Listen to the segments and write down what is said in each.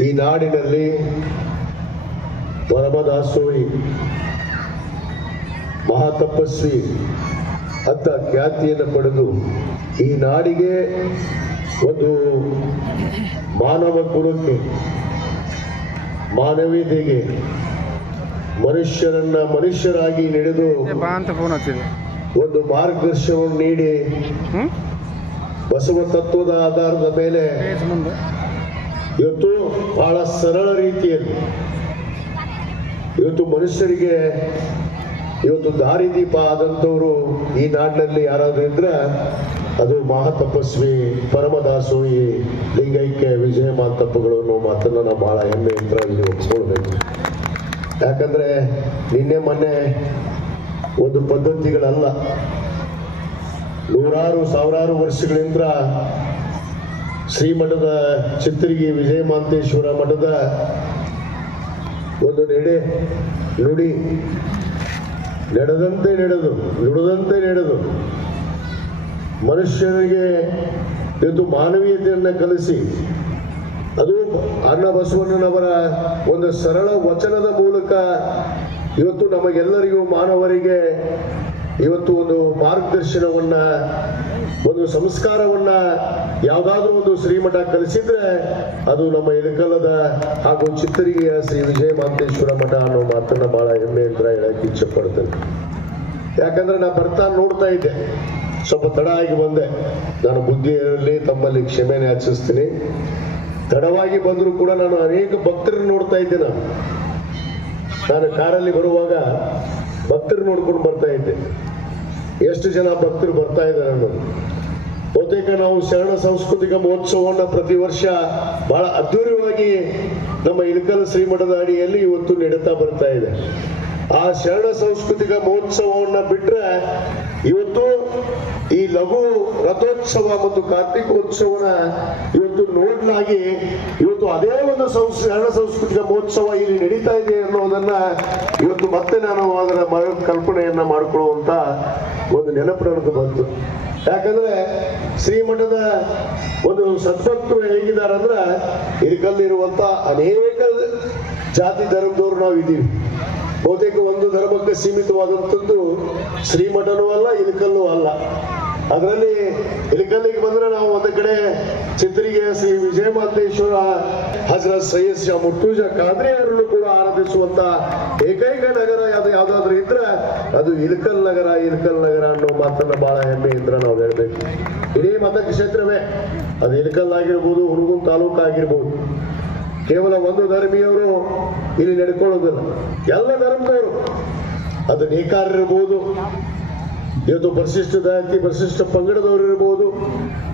ಈ ನಾಡಿನಲ್ಲಿ ಪರಮದಾಸೋಹಿ ಮಹಾತಪಸ್ವಿ ಅಂತ ಖ್ಯಾತಿಯನ್ನು ಪಡೆದು ಈ ನಾಡಿಗೆ ಒಂದು ಮಾನವ ಕುಲಕ್ಕೆ ಮಾನವೀಯತೆಗೆ ಮನುಷ್ಯರನ್ನ ಮನುಷ್ಯರಾಗಿ ನಡೆದು ಒಂದು ಮಾರ್ಗದರ್ಶನವನ್ನು ನೀಡಿ ಬಸವ ತತ್ವದ ಆಧಾರದ ಮೇಲೆ ಇವತ್ತು ಬಹಳ ಸರಳ ರೀತಿಯಲ್ಲಿ ಇವತ್ತು ಮನುಷ್ಯರಿಗೆ ಇವತ್ತು ದಾರಿದೀಪ ಆದಂಥವರು ಈ ನಾಡಿನಲ್ಲಿ ಯಾರಾದ್ರೂ ಇದ್ರೆ ಅದು ಮಹಾತಪಸ್ವಿ ಪರಮದಾಸೋಹಿ ಲಿಂಗೈಕ್ಯ ವಿಜಯ ಮಾತಪ್ಪಗಳು ಅನ್ನೋ ಮಾತನ್ನ ನಾವು ಬಹಳ ಹೆಮ್ಮೆಯಿಂದ ಇಲ್ಲಿ ಒಪ್ಪಿಸ್ಕೊಳ್ಬೇಕು ಯಾಕಂದ್ರೆ ನಿನ್ನೆ ಮೊನ್ನೆ ಒಂದು ಪದ್ಧತಿಗಳಲ್ಲ ನೂರಾರು ಸಾವಿರಾರು ವರ್ಷಗಳಿಂದ ಶ್ರೀಮಠದ ಚಿತ್ತರಿಗಿ ವಿಜಯ ಮಾಂತೇಶ್ವರ ಮಠದ ಒಂದು ನೆಡೆ ನುಡಿ. ನಡೆದಂತೆ ನಡೆದು, ನುಡಿದಂತೆ ನಡೆದು. ಮನುಷ್ಯನಿಗೆ ಇದು ಮಾನವೀಯತೆಯನ್ನು ಕಲಿಸಿ, ಅದು ಅಣ್ಣ ಬಸವಣ್ಣನವರ ಒಂದು ಸರಳ ವಚನದ ಮೂಲಕ ಇವತ್ತು ನಮಗೆಲ್ಲರಿಗೂ ಮಾನವರಿಗೆ ಇವತ್ತು ಒಂದು ಮಾರ್ಗದರ್ಶನವನ್ನ ಒಂದು ಸಂಸ್ಕಾರವನ್ನ ಯಾವುದಾದ್ರೂ ಒಂದು ಶ್ರೀಮಠ ಕಲಿಸಿದ್ರೆ ಅದು ನಮ್ಮ ಇಳಕಲದ ಹಾಗೂ ಚಿತ್ತರಿಗೆಯ ಶ್ರೀ ವಿಜಯ ಮಾಂತೇಶ್ವರ ಮಠ ಅನ್ನೋ ಮಾತನ್ನ ಬಹಳ ಅಂತ ಹೇಳಕ್ಕೆ ಇಚ್ಛೆ ಪಡ್ತೇನೆ. ಯಾಕಂದ್ರೆ ನಾ ಬರ್ತಾ ನೋಡ್ತಾ ಇದ್ದೆ. ಸ್ವಲ್ಪ ತಡ ಆಗಿ ಬಂದೆ. ನಾನು ಬುದ್ಧಿಯಲ್ಲಿ ತಮ್ಮಲ್ಲಿ ಕ್ಷಮೆ ಯಾಚಿಸ್ತೀನಿ ತಡವಾಗಿ ಬಂದರೂ ಕೂಡ ನಾನು ಅನೇಕ ಭಕ್ತರನ್ನು ನೋಡ್ತಾ ಇದ್ದೆ ನಾನು. ನಾನು ಕಾರಲ್ಲಿ ಬರುವಾಗ ಭಕ್ತರು ನೋಡ್ಕೊಂಡು ಬರ್ತಾ ಇದ್ದೆ. ಎಷ್ಟು ಜನ ಭಕ್ತರು ಬರ್ತಾ ಇದ್ದಾರೆ ಅನ್ನೋದು. ಬಹುತೇಕ ನಾವು ಶರಣ ಸಾಂಸ್ಕೃತಿಕ ಮಹೋತ್ಸವವನ್ನು ಪ್ರತಿ ವರ್ಷ ಬಹಳ ಅದ್ಧೂರಿಯಾಗಿ ನಮ್ಮ ಇಳಕಲ ಶ್ರೀಮಠದ ಅಡಿಯಲ್ಲಿ ಇವತ್ತು ನಡೀತಾ ಬರ್ತಾ ಇದೆ. ಆ ಶರಣ ಸಾಂಸ್ಕೃತಿಕ ಮಹೋತ್ಸವವನ್ನು ಬಿಟ್ರೆ ಇವತ್ತು ಈ ಲಘು ರಥೋತ್ಸವ ಮತ್ತು ಕಾರ್ತಿಕೋತ್ಸವನ ಇವತ್ತು ನೋಡ್ಲಾಗಿ ಇವತ್ತು ಅದೇ ಒಂದು ಶರಣ ಸಾಂಸ್ಕೃತಿಕ ಮಹೋತ್ಸವ ಇಲ್ಲಿ ನಡೀತಾ ಇದೆ ಅನ್ನೋದನ್ನ ಇವತ್ತು ಮತ್ತೆ ನಾನು ಅದರ ಕಲ್ಪನೆಯನ್ನ ಮಾಡಿಕೊಳ್ಳುವಂತ ಒಂದು ನೆನಪು ನನಗೆ ಬಂತು. ಯಾಕಂದ್ರೆ ಶ್ರೀಮಠದ ಒಂದು ಸದ್ಭಕ್ತರು ಹೇಗಿದ್ದಾರೆ ಅಂದ್ರೆ ಇದಕ್ಕಲ್ಲಿರುವಂತ ಅನೇಕ ಜಾತಿ ಧರ್ಮದವರು ನಾವು ಇದ್ದೀವಿ ಬಹುತೇಕ ಒಂದು ಧರ್ಮಕ್ಕೆ ಸೀಮಿತವಾದಂಥದ್ದು ಶ್ರೀಮಠನೂ ಅಲ್ಲ ಇಲಕಲ್ಲೂ ಅಲ್ಲ. ಅದರಲ್ಲಿ ಇಲಕಲ್ಲಿಗೆ ಬಂದ್ರೆ ನಾವು ಒಂದು ಕಡೆ ಚಿತ್ರಿಗೆ ಶ್ರೀ ವಿಜಯ ಮಾತೇಶ್ವರ ಹಜರತ್ ಸೈಯದ್ ಶಾ ಮುಟ್ಟೂಜ ಖಾದ್ರಿ ಅವರನ್ನು ಕೂಡ ಆರಾಧಿಸುವಂತ ಏಕೈಕ ನಗರ ಯಾವ್ದು ಯಾವ್ದಾದ್ರು ಇದ್ರೆ ಅದು ಇಳಕಲ್ ನಗರ ಇಳಕಲ್ ನಗರ ಅನ್ನೋ ಮಾತನ್ನ ಬಹಳ ಹೆಮ್ಮೆಯಿಂದ ನಾವು ಹೇಳ್ಬೇಕು. ಇಡೀ ಮತಕ್ಷೇತ್ರವೇ ಅದು ಇಳಕಲ್ ಆಗಿರ್ಬೋದು ಹುಡುಗನ್ ತಾಲೂಕು ಆಗಿರ್ಬೋದು. ಕೇವಲ ಒಂದು ಧರ್ಮೀಯವರು ಇಲ್ಲಿ ನಡ್ಕೊಳ್ಳೋದಿಲ್ಲ ಎಲ್ಲ ಧರ್ಮದವರು. ಅದು ನೇಕಾರರಿರ್ಬೋದು ಇವತ್ತು ಪರಿಶಿಷ್ಟ ಜಾತಿ, ಪರಿಶಿಷ್ಟ ಪಂಗಡದವರು ಇರ್ಬೋದು,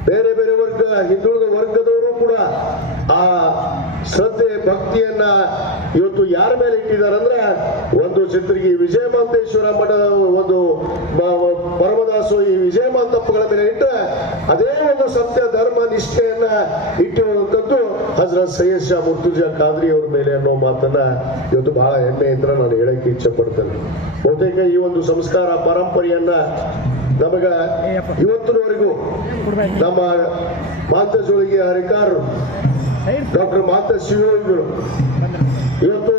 ಬೇರೆ ಬೇರೆ ವರ್ಗ, ಹಿಂದುಳಿದ ವರ್ಗದವರು ಕೂಡ ಆ ಶ್ರದ್ಧೆ, ಭಕ್ತಿಯನ್ನ ಯಾರ ಮೇಲೆ ಇಟ್ಟಿದ್ದಾರೆ ಅಂದ್ರೆ ಒಂದು ಚಿತ್ರಗಿ ವಿಜಯ ಮಹಂತೇಶ್ವರ ಮಠದ ಒಂದು ಪರಮದಾಸು ಈ ವಿಜಯ ಮಹಂತಪ್ಪಗಳ ಮೇಲೆ ಇಟ್ಟರೆ ಅದೇ ಒಂದು ಸತ್ಯ ಧರ್ಮ ನಿಷ್ಠೆಯನ್ನ ಇಟ್ಟಿರುವಂತದ್ದು ಹಜರತ್ ಸೈಯದ್ ಶಾ ಮುರ್ತುಜಾ ಖಾದ್ರಿ ಅವ್ರ ಮೇಲೆ ಅನ್ನೋ ಮಾತನ್ನ ಇವತ್ತು ಬಹಳ ಹೆಮ್ಮೆಯಿಂದ ನಾನು ಹೇಳಕ್ಕೆ ಇಚ್ಛೆ ಪಡ್ತೇನೆ. ಬಹುತೇಕ ಈ ಒಂದು ಸಂಸ್ಕಾರ ಪರಂಪರೆಯನ್ನ ನಮಗ ಇವತ್ತಿನವರೆಗೂ ನಮ್ಮ ಮಾತಜೋಳಿಗೆ ಹರಿಕಾರರು, ಡಾಕ್ಟರ್ ಮಾತ ಇವತ್ತು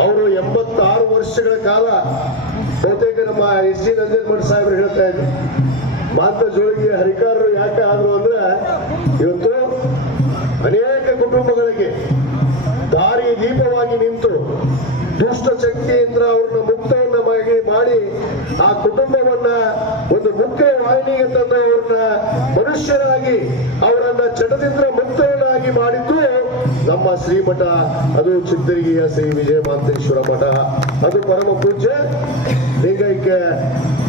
ಅವರು ಎಂಬತ್ತಾರು ವರ್ಷಗಳ ಕಾಲ ಬಹುತೇಕ ನಮ್ಮ ಎಸ್ ಸಿ ಭಟ್ ಸಾಹೇಬರು ಹೇಳ್ತಾ ಇದ್ರು. ಮಾತ ಜೋಳಿಗೆ ಹರಿಕಾರರು ಯಾಕೆ ಆದ್ರು ಅಂದ್ರೆ ಇವತ್ತು ಅನೇಕ ಕುಟುಂಬಗಳಿಗೆ ದಾರಿ ದೀಪವಾಗಿ ನಿಂತು ದುಷ್ಟ ಶಕ್ತಿಯಿಂದ ಅವ್ರನ್ನ ಮುಕ್ತವನ್ನ ಮಾಡಿ ಆ ಕುಟುಂಬವನ್ನ ಒಂದು ಮುಖ್ಯ ವಾಹಿನಿಗೆ ತಂದು ಅವ್ರನ್ನ ಮನುಷ್ಯರಾಗಿ ಅವರನ್ನ ಚಟದಿಂದ ಮುಕ್ತವನ್ನಾಗಿ ಮಾಡಿದ್ದು ನಮ್ಮ ಶ್ರೀಮಠ, ಅದು ಚಿತ್ತರಿಗೆಯ ಶ್ರೀ ವಿಜಯ ಮಾಂತೇಶ್ವರ ಮಠ. ಅದು ಪರಮ ಪೂಜ್ಯ, ಲಿಂಗೈಕ್ಯ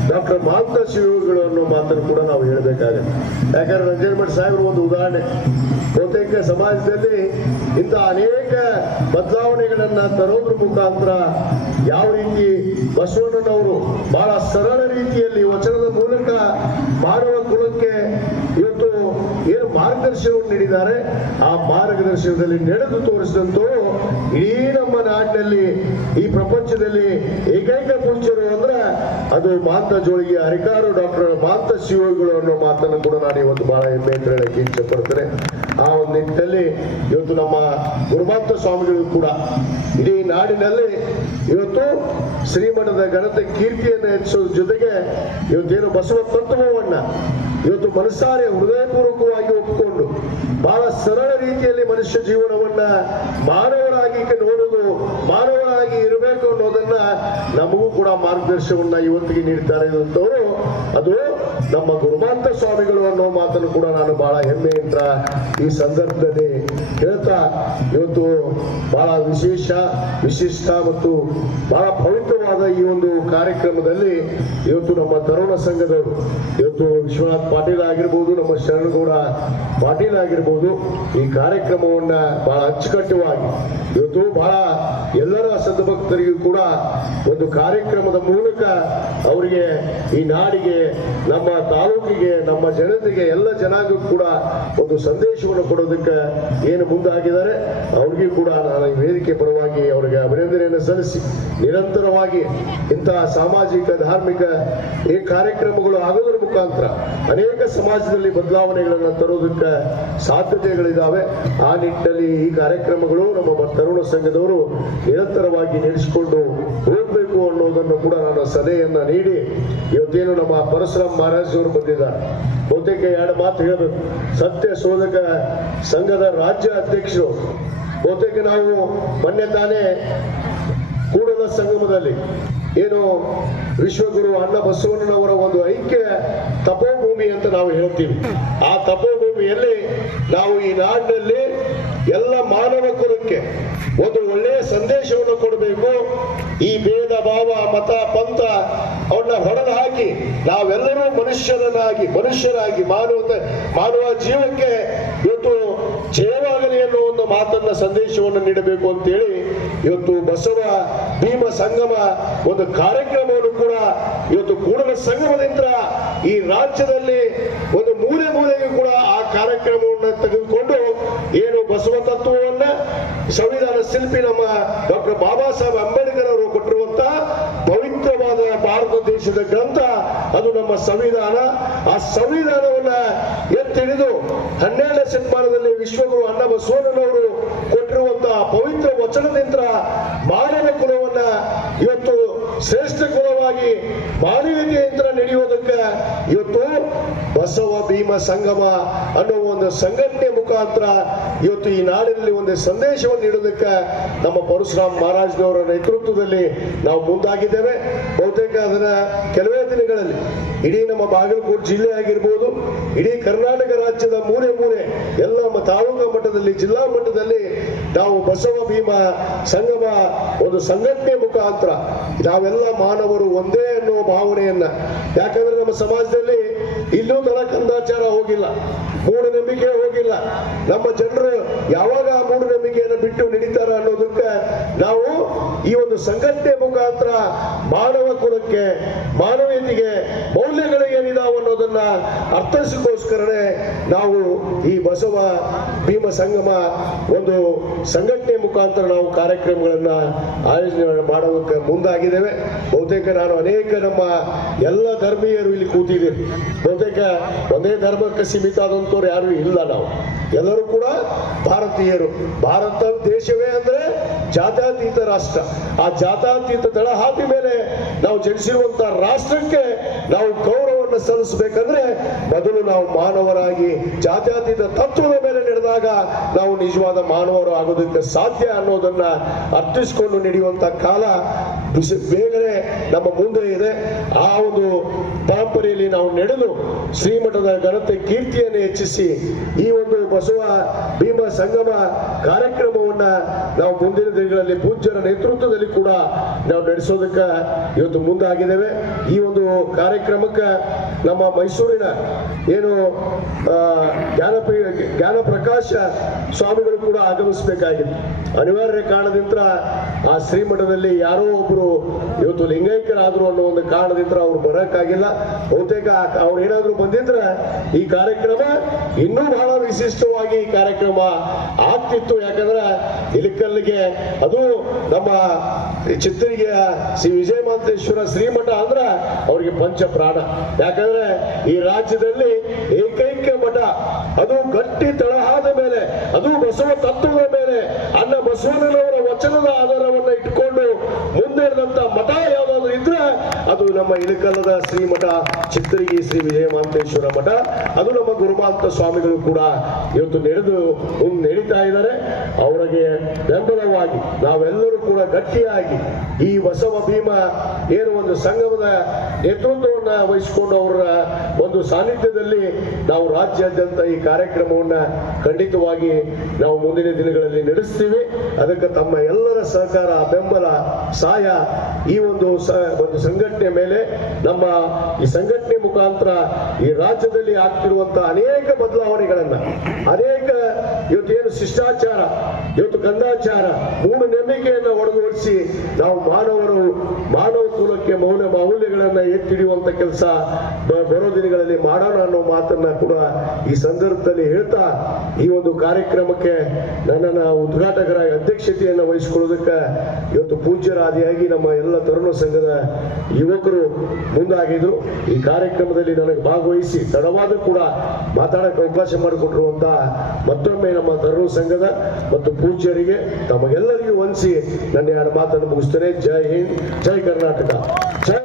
ಡಾಕ್ಟರ್ ಮಾಂತ ಶಿವಗಳು ಅನ್ನೋ ಮಾತನ್ನು ಕೂಡ ನಾವು ಹೇಳ್ಬೇಕಾಗುತ್ತೆ. ಯಾಕಂದ್ರೆ ರಂಜನ್ ಮಠ ಸಾಹೇಬರು ಒಂದು ಉದಾಹರಣೆ. ಬಹುತೇಕ ಸಮಾಜದಲ್ಲಿ ಇಂಥ ಅನೇಕ ಬದಲಾವಣೆಗಳನ್ನ ತರೋದ್ರ ಮುಖಾಂತರ ಯಾವ ರೀತಿ ಬಸವಣ್ಣನವರು ಬಹಳ ಸರಳ ರೀತಿಯಲ್ಲಿ ವಚನದ ಮೂಲಕ ಮಾನವ ಕುಲಕ್ಕೆ ಮಾರ್ಗದರ್ಶನವನ್ನು ನೀಡಿದ್ದಾರೆ. ಆ ಮಾರ್ಗದರ್ಶನದಲ್ಲಿ ನಡೆದು ತೋರಿಸಿದಂತೂ ಇಡೀ ನಮ್ಮ ನಾಡಿನಲ್ಲಿ ಈ ಪ್ರಪಂಚದಲ್ಲಿ ಏಕೈಕ ಅದು ಮಾತ ಜೋಳಿಗೆ ಹರಿಕಾರು ಡಾಕ್ಟರ್ ಮಾಂತ ಶಿವಗಳು ಅನ್ನೋ ಮಾತನ್ನು ಕೂಡ ನಾನು ಇವತ್ತು ಬಹಳ ಹೆಮ್ಮೆ ಅಂತ ಹೇಳಕ್ಕೆ ಇಚ್ಛೆ ಪಡ್ತೇನೆ. ಆ ಒಂದು ನಿಟ್ಟಿನಲ್ಲಿ ಇವತ್ತು ನಮ್ಮ ಗುರುಮಾಂತ ಸ್ವಾಮಿಗಳು ಕೂಡ ಇಡೀ ನಾಡಿನಲ್ಲಿ ಇವತ್ತು ಶ್ರೀಮಠದ ಘನತೆ ಕೀರ್ತಿಯನ್ನು ಹೆಚ್ಚಿಸೋದ್ರ ಜೊತೆಗೆ ಇವತ್ತೇನು ಬಸವ ತತ್ವವನ್ನ ಇವತ್ತು ಮನಸಾರೆ ಹೃದಯಪೂರ್ವಕವಾಗಿ ಒಪ್ಪಿಕೊಂಡು ಬಹಳ ಸರಳ ರೀತಿಯಲ್ಲಿ ಮನುಷ್ಯ ಜೀವನವನ್ನ ಮಾನವರಾಗಿ ನೋಡುವುದು ಮಾನವರಾಗಿ ನಮಗೂ ಕೂಡ ಮಾರ್ಗದರ್ಶನವನ್ನ ಇವತ್ತಿಗೆ ನೀಡ್ತಾರೆ ಅಂತವರು ಅದು ನಮ್ಮ ಗುರುಮಾಂತ ಸ್ವಾಮಿಗಳು ಅನ್ನೋ ಮಾತನ್ನು ಕೂಡ ನಾನು ಬಹಳ ಹೆಮ್ಮೆಯಿಂದ ಈ ಸಂದರ್ಭದಲ್ಲಿ ಹೇಳ್ತಾ, ಇವತ್ತು ಬಹಳ ವಿಶೇಷ, ವಿಶಿಷ್ಟ ಮತ್ತು ಬಹಳ ಈ ಒಂದು ಕಾರ್ಯಕ್ರಮದಲ್ಲಿ ಇವತ್ತು ನಮ್ಮ ತರುಣ ಸಂಘದವರು, ಇವತ್ತು ವಿಶ್ವನಾಥ್ ಪಾಟೀಲ್ ಆಗಿರ್ಬೋದು, ನಮ್ಮ ಶರಣಗೌಡ ಪಾಟೀಲ್ ಆಗಿರ್ಬೋದು, ಈ ಕಾರ್ಯಕ್ರಮವನ್ನ ಬಹಳ ಅಚ್ಚುಕಟ್ಟುವಾಗಿ ಇವತ್ತು ಬಹಳ ಎಲ್ಲರ ಸದ್ಭಕ್ತರಿಗೂ ಕೂಡ ಒಂದು ಕಾರ್ಯಕ್ರಮದ ಮೂಲಕ ಅವರಿಗೆ ಈ ನಾಡಿಗೆ, ನಮ್ಮ ತಾಲೂಕಿಗೆ, ನಮ್ಮ ಜನತೆಗೆ, ಎಲ್ಲ ಜನಾಂಗಕ್ಕೂ ಕೂಡ ಒಂದು ಸಂದೇಶವನ್ನು ಕೊಡೋದಕ್ಕೆ ಏನು ಮುಂದಾಗಿದ್ದಾರೆ, ಅವ್ರಿಗೂ ಕೂಡ ನಾನು ವೇದಿಕೆ ಪರವಾಗಿ ಅವರಿಗೆ ಅಭಿನಂದನೆಯನ್ನು ಸಲ್ಲಿಸಿ, ನಿರಂತರವಾಗಿ ಇಂತಹ ಸಾಮಾಜಿಕ, ಧಾರ್ಮಿಕ ಈ ಕಾರ್ಯಕ್ರಮಗಳು ಆಗೋದ್ರ ಮುಖಾಂತರ ಅನೇಕ ಸಮಾಜದಲ್ಲಿ ಬದಲಾವಣೆಗಳನ್ನು ತರೋದಕ್ಕೆ ಸಾಧ್ಯತೆಗಳಿದ್ದಾವೆ ಆ ನಿಟ್ಟಿನಲ್ಲಿ ಈ ಕಾರ್ಯಕ್ರಮಗಳು ನಮ್ಮ ತರುಣ ಸಂಘದವರು ನಿರಂತರವಾಗಿ ನಡೆಸಿಕೊಂಡು ಹೋಗಬೇಕು ಅನ್ನೋದನ್ನು ಕೂಡ ನಾನು ಸಲಹೆಯನ್ನ ನೀಡಿ ಇವತ್ತೇನು ನಮ್ಮ ಪರಶುರಾಮ್ ಮಹಾರಾಜ್ ಅವರು ಬಂದಿದ್ದಾರೆ. ಬಹುತೇಕ ಎರಡು ಮಾತು ಹೇಳಬೇಕು. ಸತ್ಯ ಶೋಧಕ ಸಂಘದ ರಾಜ್ಯ ಅಧ್ಯಕ್ಷರು, ಬಹುತೇಕ ನಾವು ಮೊನ್ನೆ ತಾನೇ ಸಂಗಮದಲ್ಲಿ ಏನು ವಿಶ್ವಗುರು ಅಣ್ಣ ಬಸವಣ್ಣನವರ ಒಂದು ಐಕ್ಯ ತಪೋಭೂಮಿ ಅಂತ ನಾವು ಹೇಳ್ತೀವಿ. ಆ ತಪೋಭೂಮಿಯಲ್ಲಿ ನಾವು ಈ ನಾಡಿನಲ್ಲಿ ಎಲ್ಲ ಮಾನವ ಕುಲಕ್ಕೆ ಒಂದು ಒಳ್ಳೆಯ ಸಂದೇಶವನ್ನು ಕೊಡಬೇಕು. ಈ ಭೇದ ಭಾವ, ಮತ, ಪಂಥ ಅವನ್ನ ಹೊಡೆದು ಹಾಕಿ ನಾವೆಲ್ಲರೂ ಮನುಷ್ಯರನ್ನಾಗಿ, ಮನುಷ್ಯರಾಗಿ ಮಾನವ ಮಾನವ ಜೀವಕ್ಕೆ ಇವತ್ತು ಜಯವಾಗಲಿ ಅನ್ನೋ ಒಂದು ಮಾತನ್ನ ಸಂದೇಶವನ್ನು ನೀಡಬೇಕು ಅಂತೇಳಿ ಇವತ್ತು ಬಸವ ಭೀಮ ಸಂಗಮ ಒಂದು ಕಾರ್ಯಕ್ರಮವನ್ನು ಕೂಡ ಇವತ್ತು ಕೂಡಲ ಸಂಗಮದಿಂದ ಈ ರಾಜ್ಯದಲ್ಲಿ ಒಂದು ಮೂಲೆ ಮೂಲೆಗೂ ಕೂಡ ಆ ಕಾರ್ಯಕ್ರಮವನ್ನು ತೆಗೆದುಕೊಂಡು ಏನು ಬಸವ ತತ್ವವನ್ನ ಸಂವಿಧಾನ ಶಿಲ್ಪಿ ನಮ್ಮ ಡಾಕ್ಟರ್ ಬಾಬಾ ಸಾಹೇಬ್ ಅಂಬೇಡ್ಕರ್ ಅವರು ಕೊಟ್ಟಿರುವಂತಹ ಪವಿತ್ರವಾದ ಭಾರತ ದೇಶದ ಗ್ರಂಥ, ಅದು ನಮ್ಮ ಸಂವಿಧಾನ. ಆ ಸಂವಿಧಾನವನ್ನ ಎತ್ತಿಡಿದು ಹನ್ನೆರಡನೇ ಶತಮಾನದಲ್ಲಿ ವಿಶ್ವಗುರು ಅಣ್ಣ ಬಸವಣ್ಣನವರು ಕೊಟ್ಟಿರುವಂತಹ ಪವಿತ್ರ ವಚನದಿಂದ ಮಾನವ ಕುಲವನ್ನ ಇವತ್ತು ಶ್ರೇಷ್ಠ ಕುಲವಾಗಿ ಮಾನವೀಯತೆಯಿಂದ ನಡೆಯುವುದಕ್ಕೆ ಇವತ್ತು ಬಸವ ಭೀಮ ಸಂಗಮ ಅನ್ನೋ ಒಂದು ಸಂಘಟನೆ ಮುಖಾಂತರ ಇವತ್ತು ಈ ನಾಡಿನಲ್ಲಿ ಒಂದು ಸಂದೇಶವನ್ನು ನೀಡೋದಕ್ಕೆ ನಮ್ಮ ಪರಶುರಾಮ್ ಮಹಾರಾಜ್ನವರ ನೇತೃತ್ವದಲ್ಲಿ ನಾವು ಮುಂದಾಗಿದ್ದೇವೆ. ಬಹುತೇಕ ಅದರ ಕೆಲವೇ ದಿನಗಳಲ್ಲಿ. ಇಡೀ ನಮ್ಮ ಬಾಗಲಕೋಟೆ ಜಿಲ್ಲೆ ಆಗಿರ್ಬೋದು, ಇಡೀ ಕರ್ನಾಟಕ ರಾಜ್ಯದ ಮೂಲೆ ಮೂಲೆ ಎಲ್ಲ ತಾಲೂಕಾ ಮಟ್ಟದಲ್ಲಿ, ಜಿಲ್ಲಾ ಮಟ್ಟದಲ್ಲಿ ನಾವು ಬಸವ ಭೀಮ ಸಂಗಮ ಒಂದು ಸಂಘಟನೆ ಮುಖಾಂತರ ನಾವೆಲ್ಲ ಮಾನವರು ಒಂದೇ ಅನ್ನುವ ಭಾವನೆಯನ್ನ. ಯಾಕಂದ್ರೆ ನಮ್ಮ ಸಮಾಜದಲ್ಲಿ ಇಲ್ಲೂ ತರ ಕಂದಾಚಾರ ಹೋಗಿಲ್ಲ, ಮೂಢನಂಬಿಕೆ ಹೋಗಿಲ್ಲ. ನಮ್ಮ ಜನರು ಯಾವಾಗ ಆ ಮೂಢನಂಬಿಕೆಯನ್ನು ಬಿಟ್ಟು ನಡೀತಾರ ಅನ್ನೋದಕ್ಕೆ ನಾವು ಈ ಒಂದು ಸಂಘಟನೆ ಮುಖಾಂತರ ಮಾನವ ಕುಲಕ್ಕೆ, ಮಾನವೀಯತೆಗೆ ಅನ್ನೋದನ್ನ ಅರ್ಥೈಸಕ್ಕೋಸ್ಕರನೇ ನಾವು ಈ ಬಸವ ಭೀಮ ಸಂಗಮ ಒಂದು ಸಂಘಟನೆ ಮುಖಾಂತರ ನಾವು ಕಾರ್ಯಕ್ರಮಗಳನ್ನ ಆಯೋಜನೆ ಮಾಡೋದಕ್ಕೆ ಮುಂದಾಗಿದ್ದೇವೆ. ಬಹುತೇಕ ನಾನು ಅನೇಕ ನಮ್ಮ ಎಲ್ಲ ಧರ್ಮೀಯರು ಇಲ್ಲಿ ಕೂತಿದ್ದೀವಿ ಬಹುತೇಕ ಒಂದೇ ಧರ್ಮಕ್ಕೆ ಸೀಮಿತ ಆದಂತವ್ರು ಯಾರು ಇಲ್ಲ ನಾವು. ಎಲ್ಲರೂ ಕೂಡ ಭಾರತೀಯರು. ಭಾರತ ದೇಶವೇ ಅಂದ್ರೆ ಜಾತ್ಯಾತೀತ ರಾಷ್ಟ್ರ. ಆ ಜಾತ್ಯಾತೀತ ದಳ ಹಾಕಿ ಮೇಲೆ ನಾವು ಜನಿಸಿರುವಂತಹ ರಾಷ್ಟ್ರಕ್ಕೆ ನಾವು ಗೌರವವನ್ನು ಸಲ್ಲಿಸಬೇಕಂದ್ರೆ ಮೊದಲು ನಾವು ಮಾನವರಾಗಿ, ಜಾತ್ಯಾತೀತ ತತ್ವದ ಮೇಲೆ ನಡೆದಾಗ ನಾವು ನಿಜವಾದ ಮಾನವರು ಆಗೋದಕ್ಕೆ ಸಾಧ್ಯ ಅನ್ನೋದನ್ನ ಅರ್ಥಿಸಿಕೊಂಡು ನಡೆಯುವಂತ ಕಾಲ ಬೇಗ ನಮ್ಮ ಮುಂದೆ ಇದೆ. ಆ ಒಂದು ಪರಂಪರೆಯಲ್ಲಿ ನಾವು ನೆಡಲು ಶ್ರೀಮಠದ ಘನತೆ ಕೀರ್ತಿಯನ್ನು ಹೆಚ್ಚಿಸಿ ಈ ಒಂದು ಬಸವ ಭೀಮ ಸಂಗಮ ಕಾರ್ಯಕ್ರಮವನ್ನ ನಾವು ಮುಂದಿನ ದಿನಗಳಲ್ಲಿ ಪೂಜ್ಯರ ನೇತೃತ್ವದಲ್ಲಿ ಕೂಡ ನಾವು ನಡೆಸೋದಕ್ಕ ಇವತ್ತು ಮುಂದಾಗಿದ್ದೇವೆ. ಈ ಒಂದು ಕಾರ್ಯಕ್ರಮಕ್ಕೆ ನಮ್ಮ ಮೈಸೂರಿನ ಏನು ಆ, ಜ್ಞಾನಪೀ ಜ್ಞಾನ ಪ್ರಕಾಶ ಸ್ವಾಮಿಗಳು ಕೂಡ ಆಗಮಿಸಬೇಕಾಗಿದೆ. ಅನಿವಾರ್ಯ ಕಾರಣದಿಂದ ಆ ಶ್ರೀಮಠದಲ್ಲಿ ಯಾರೋ ಒಬ್ರು ಇವತ್ತು ಲಿಂಗೈಕ್ಯರಾದ್ರು ಅನ್ನೋ ಒಂದು ಕಾರಣದಿಂದ ಅವ್ರು ಬರಕ್ಕಾಗಿಲ್ಲ. ಬಹುತೇಕ ಅವ್ರು ಏನಾದ್ರು ಬಂದಿದ್ರೆ ಈ ಕಾರ್ಯಕ್ರಮ ಇನ್ನೂ ಬಹಳ ವಿಶಿಷ್ಟವಾಗಿ ಈ ಕಾರ್ಯಕ್ರಮ ಆಗ್ತಿತ್ತು. ಯಾಕಂದ್ರೆ ಇಲ್ಲಿಕಲ್ಲಿಗೆ ಅದು ನಮ್ಮ ಚಿತ್ತರಿಗೆ ಶ್ರೀ ವಿಜಯ ಶ್ರೀ ಶ್ರೀಮಠ ಅಂದ್ರ ಅವ್ರಿಗೆ ಪಂಚ ಪ್ರಾಣ ಯಾಕಂದ್ರೆ ಈ ರಾಜ್ಯದಲ್ಲಿ ಏಕೈಕ ಮಠ. ಅದು ಗಟ್ಟಿ ತಳಹಾದ ಮೇಲೆ ಅದು ಬಸವ ತತ್ವಗಳ ಮೇಲೆ ಅನ್ನ ಬಸವಣ್ಣನವರ ವಚನದ ಆಧಾರವನ್ನ ಇಟ್ಕೊಂಡು ಮುಂದೇರಿದಂತ ಮಠ ಯಾವ್ದಾದ್ರು ಇದ್ರೆ ಅದು ನಮ್ಮ ಇಳಕಲ್ಲದ ಶ್ರೀಮಠ ಚಿತ್ತರಿಗಿ ಶ್ರೀ ವಿಜಯ ಮಹಾಂತೇಶ್ವರ ಮಠ. ಅದು ನಮ್ಮ ಗುರುಮಾಂತ ಸ್ವಾಮಿಗಳು ಕೂಡ ಇವತ್ತು ನಡೆದು ನಡೀತಾ ಇದ್ದಾರೆ. ಅವರಿಗೆ ಬೆಂಬಲವಾಗಿ ನಾವೆಲ್ಲರೂ ಕೂಡ ಗಟ್ಟಿಯಾಗಿ ಈ ಬಸವ ಭೀಮ ಏನು ಒಂದು ಸಂಗಮದ ವಹಿಸಿಕೊಂಡು ಅವರ ಒಂದು ಸಾನ್ನಿಧ್ಯದಲ್ಲಿ ನಾವು ರಾಜ್ಯಾದ್ಯಂತ ಈ ಕಾರ್ಯಕ್ರಮವನ್ನ ಖಂಡಿತವಾಗಿ ನಾವು ಮುಂದಿನ ದಿನಗಳಲ್ಲಿ ನಡೆಸ್ತೀವಿ. ಅದಕ್ಕೆ ತಮ್ಮ ಎಲ್ಲರ ಸಹಕಾರ, ಬೆಂಬಲ ಸಹಾಯ ಈ ಒಂದು ಒಂದು ಸಂಘಟನೆ ಮೇಲೆ ನಮ್ಮ ಈ ಸಂಘಟನೆ ಮುಖಾಂತರ ಈ ರಾಜ್ಯದಲ್ಲಿ ಆಗ್ತಿರುವಂತಹ ಅನೇಕ ಬದಲಾವಣೆಗಳನ್ನ, ಅನೇಕ ಇವತ್ತೇನು ಶಿಷ್ಟಾಚಾರ, ಇವತ್ತು ಕಂದಾಚಾರ ಮೂರು ನಂಬಿಕೆಯನ್ನ ಒಳಗೊಳಿಸಿ ನಾವು ಮಾನವರು, ಮಾನವ ಕುಲಕ್ಕೆ ಮೌಲ್ಯ ಮೌಲ್ಯಗಳನ್ನ ಎತ್ತಿಡಿಯುವಂತ ಕೆಲಸ ಬರೋ ದಿನಗಳಲ್ಲಿ ಮಾಡೋಣ ಅನ್ನೋ ಮಾತನ್ನ ಕೂಡ ಈ ಸಂದರ್ಭದಲ್ಲಿ ಹೇಳ್ತಾ, ಈ ಒಂದು ಕಾರ್ಯಕ್ರಮಕ್ಕೆ ನನ್ನ ಉದ್ಘಾಟಕರ ಅಧ್ಯಕ್ಷತೆಯನ್ನು ವಹಿಸಿಕೊಳ್ಳೋದಕ್ಕೆ ಇವತ್ತು ಪೂಜ್ಯರಾದಿಯಾಗಿ ನಮ್ಮ ಎಲ್ಲ ತರುಣ ಸಂಘದ ಯುವಕರು ಮುಂದಾಗಿದ್ರು. ಈ ಕಾರ್ಯಕ್ರಮದಲ್ಲಿ ನನಗೆ ಭಾಗವಹಿಸಿ ತಡವಾದ ಕೂಡ ಮಾತಾಡಕ್ಕೆ ಅವಕಾಶ ಮಾಡಿಕೊಟ್ಟಿರುವಂತ ಮತ್ತೊಮ್ಮೆ ನಮ್ಮ ಧರ್ಮ ಸಂಘದ ಮತ್ತು ಪೂಜ್ಯರಿಗೆ ತಮಗೆಲ್ಲರಿಗೂ ವಂದಿಸಿ ನನ್ನ ಎರಡು ಮಾತನ್ನು ಮುಗಿಸ್ತೇನೆ. ಜೈ ಹಿಂದ್, ಜೈ ಕರ್ನಾಟಕ. ಜೈ